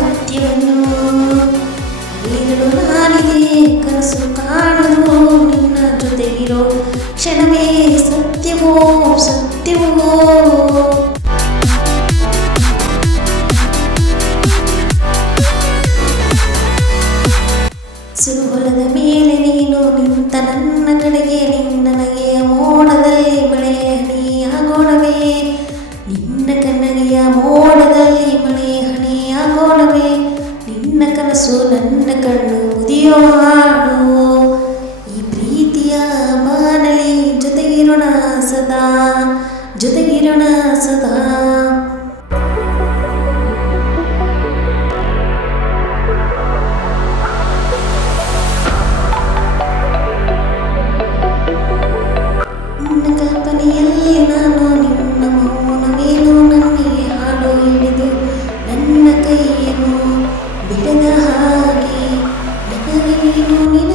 ಕತ್ಯವನ್ನು ನಾಲಿಗೆ ಕನಸು ಕಾಣಲು ನಿನ್ನ ಜೊತೆ ಇರೋ ಕ್ಷಣವೇ ಸತ್ಯವೋ ಹೊಲದ ಮೇಲೆ ನೀನು ನಿಂತ ನನ್ನ ಕಡೆಗೆ ನಿನ್ನ ಮೋಡದಲ್ಲಿ ಮಳೆಯ ಹೀಗೋಣವೇ ನಿನ್ನ ಕಣ್ಣಗೆಯ ಮೋ ಕನಸು ನನ್ನ ಕಣ್ಣು ಮುದಿಯೋ ಹಾಡೋ ಈ ಪ್ರೀತಿಯ ಮಾನಲಿ ಜೊತೆಗಿರೋಣ ಸದಾ ಜೊತೆಗಿರೋಣ ಸದಾ Thank you.